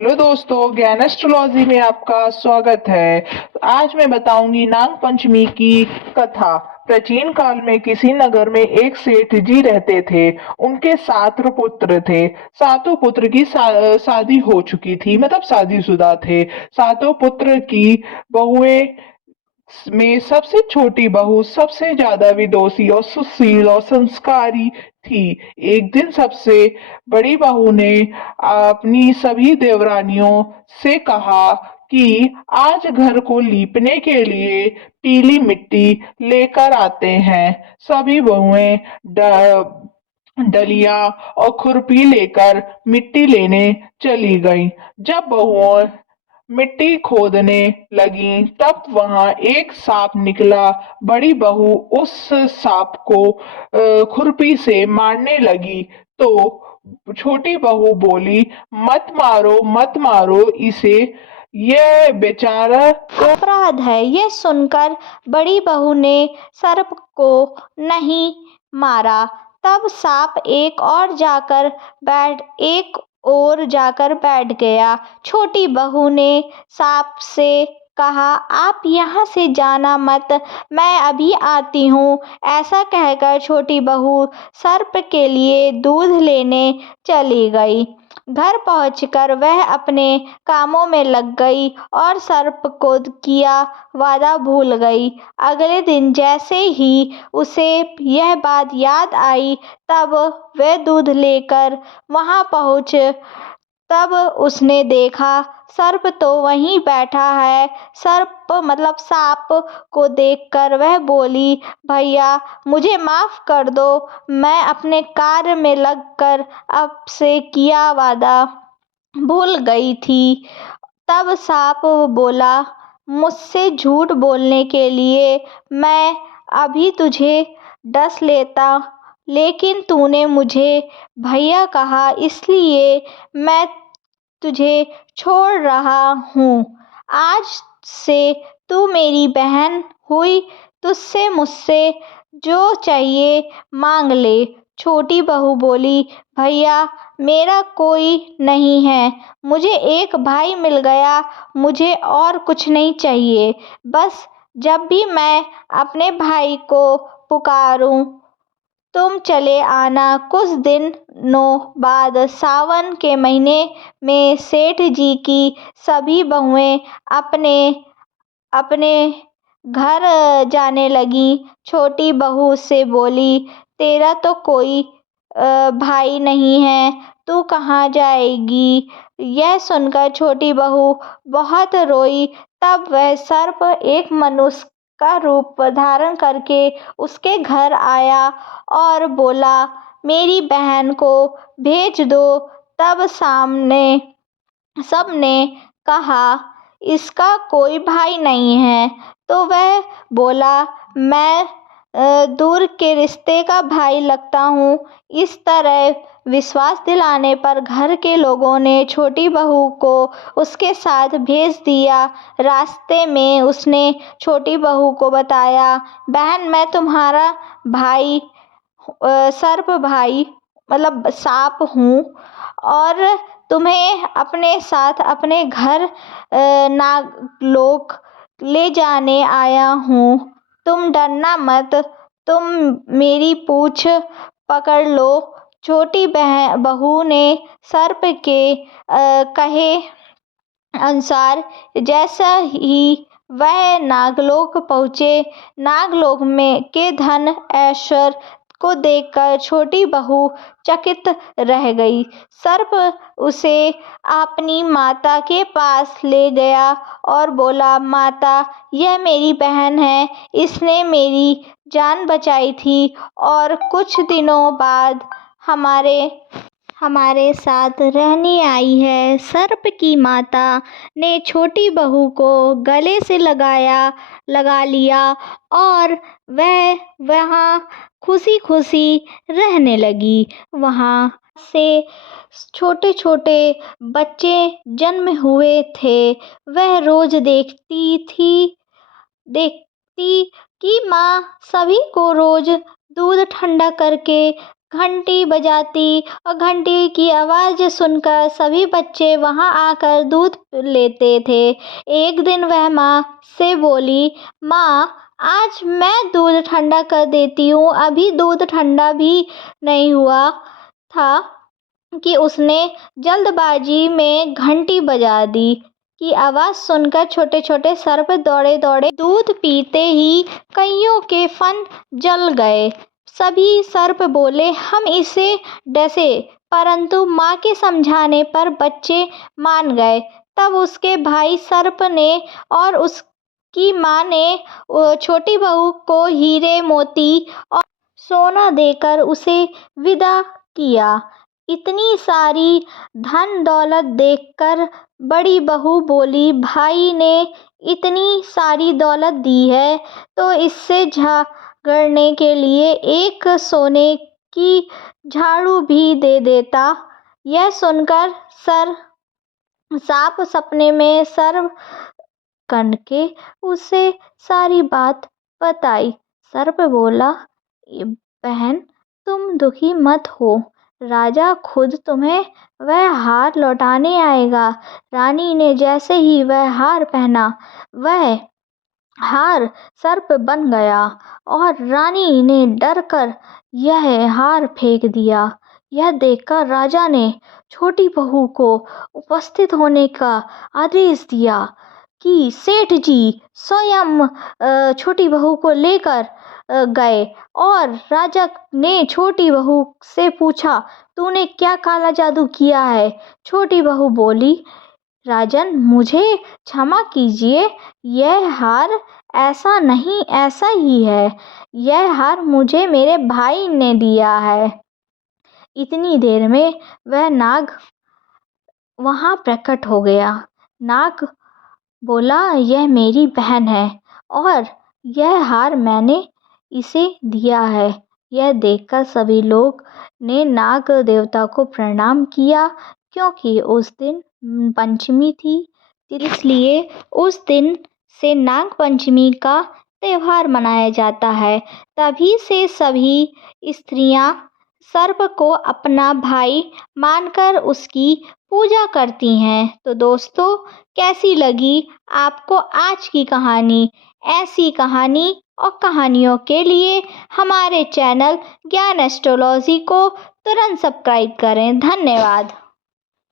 Hello दोस्तों, ज्ञान astrology में आपका स्वागत है। आज मैं बताऊंगी नाग पंचमी की कथा। प्राचीन काल में किसी नगर में एक सेठ जी रहते थे। उनके 7 पुत्र थे। सातों पुत्र की शादी हो चुकी थी, मतलब शादीशुदा थे। सातों पुत्र की बहुएं में सबसे छोटी बहू सबसे ज्यादा विदुषी और सुशील और संस्कारी थी। एक दिन सबसे बड़ी बहू ने अपनी सभी देवरानियों से कहा कि आज घर को लीपने के लिए पीली मिट्टी लेकर आते हैं। सभी बहुएं डलिया और खुरपी लेकर मिट्टी लेने चली गईं। जब बहुओं मिट्टी खोदने लगी तब वहां एक सांप निकला। बड़ी बहू उस सांप को खुरपी से मारने लगी तो छोटी बहू बोली, मत मारो मत मारो इसे, ये बेचारा तो। अपराध है। यह सुनकर बड़ी बहू ने सर्प को नहीं मारा। तब सांप एक और जाकर बैठ गया। छोटी बहू ने सांप से कहा, आप यहाँ से जाना मत, मैं अभी आती हूँ। ऐसा कहकर छोटी बहू सर्प के लिए दूध लेने चली गई। घर पहुंचकर वह अपने कामों में लग गई और सर्प को किया वादा भूल गई। अगले दिन जैसे ही उसे यह बात याद आई, तब वह दूध लेकर वहां पहुंच। तब उसने देखा सर्प तो वहीं बैठा है। सर्प मतलब सांप को देखकर वह बोली, भैया मुझे माफ कर दो, मैं अपने कार्य में लगकर आपसे किया वादा भूल गई थी। तब सांप बोला, मुझसे झूठ बोलने के लिए मैं अभी तुझे डस लेता, लेकिन तूने मुझे भैया कहा इसलिए मैं तुझे छोड़ रहा हूँ। आज से तू मेरी बहन हुई, तुझसे मुझसे जो चाहिए मांग ले। छोटी बहू बोली, भैया मेरा कोई नहीं है, मुझे एक भाई मिल गया, मुझे और कुछ नहीं चाहिए। बस जब भी मैं अपने भाई को पुकारूं तुम चले आना। कुछ दिनों बाद सावन के महीने में सेठ जी की सभी बहुएं अपने अपने घर जाने लगी। छोटी बहू से बोली, तेरा तो कोई भाई नहीं है, तू कहाँ जाएगी। यह सुनकर छोटी बहू बहुत रोई। तब वह सर्प एक मनुष्य का रूप धारण करके उसके घर आया और बोला, मेरी बहन को भेज दो। तब सामने सबने कहा, इसका कोई भाई नहीं है। तो वह बोला, मैं दूर के रिश्ते का भाई लगता हूँ। इस तरह विश्वास दिलाने पर घर के लोगों ने छोटी बहू को उसके साथ भेज दिया। रास्ते में उसने छोटी बहू को बताया, बहन मैं तुम्हारा भाई सर्प भाई मतलब सांप हूँ और तुम्हें अपने साथ अपने घर नागलोक ले जाने आया हूँ। तुम डरना मत, तुम मेरी पूंछ पकड़ लो। छोटी बहू ने सर्प के कहे अनुसार जैसा ही वह नागलोक पहुँचे, नागलोक में के धन ऐश्वर्य को देखकर छोटी बहू चकित रह गई। सर्प उसे अपनी माता के पास ले गया और बोला, माता यह मेरी बहन है, इसने मेरी जान बचाई थी और कुछ दिनों बाद हमारे हमारे साथ रहने आई है। सर्प की माता ने छोटी बहू को गले से लगा लिया और वह वहाँ खुशी खुशी रहने लगी। वहाँ से छोटे छोटे बच्चे जन्म हुए थे। वह रोज देखती कि माँ सभी को रोज दूध ठंडा करके घंटी बजाती और घंटी की आवाज़ सुनकर सभी बच्चे वहाँ आकर दूध लेते थे। एक दिन वह माँ से बोली, माँ, आज मैं दूध ठंडा कर देती हूँ। अभी दूध ठंडा भी नहीं हुआ था कि उसने जल्दबाजी में घंटी बजा दी। की आवाज़ सुनकर छोटे छोटे सर्प दौड़े दौड़े दूध पीते ही कईयों के फन जल गए। सभी सर्प बोले, हम इसे डसे, परंतु माँ के समझाने पर बच्चे मान गए। तब उसके भाई सर्प ने और उसकी माँ ने छोटी बहू को हीरे मोती और सोना देकर उसे विदा किया। इतनी सारी धन दौलत देखकर बड़ी बहू बोली, भाई ने इतनी सारी दौलत दी है तो इससे झगड़ने के लिए एक सोने की झाड़ू भी दे देता। यह सुनकर सांप सपने में सर्प करके उसे सारी बात बताई। सर्प बोला, बहन, तुम दुखी मत हो, राजा खुद तुम्हें वह हार लौटाने आएगा। रानी ने जैसे ही वह हार पहना, वह हार सर्प बन गया और रानी ने डरकर यह हार फेंक दिया। यह देखकर राजा ने छोटी बहू को उपस्थित होने का आदेश दिया कि सेठ जी स्वयं छोटी बहू को लेकर गए और राजा ने छोटी बहू से पूछा, तूने क्या काला जादू किया है? छोटी बहू बोली, राजन, मुझे क्षमा कीजिए, यह हार ऐसा नहीं, ऐसा ही है। यह हार मुझे मेरे भाई ने दिया है। इतनी देर में वह नाग वहाँ प्रकट हो गया। नाग बोला, यह मेरी बहन है और यह हार मैंने इसे दिया है। यह देखकर सभी लोग ने नाग देवता को प्रणाम किया, क्योंकि उस दिन पंचमी थी, इसलिए उस दिन से नाग पंचमी का त्यौहार मनाया जाता है। तभी से सभी स्त्रियां सर्प को अपना भाई मानकर उसकी पूजा करती हैं। तो दोस्तों, कैसी लगी आपको आज की कहानी? ऐसी कहानी और कहानियों के लिए हमारे चैनल ज्ञान एस्ट्रोलॉजी को तुरंत सब्सक्राइब करें। धन्यवाद।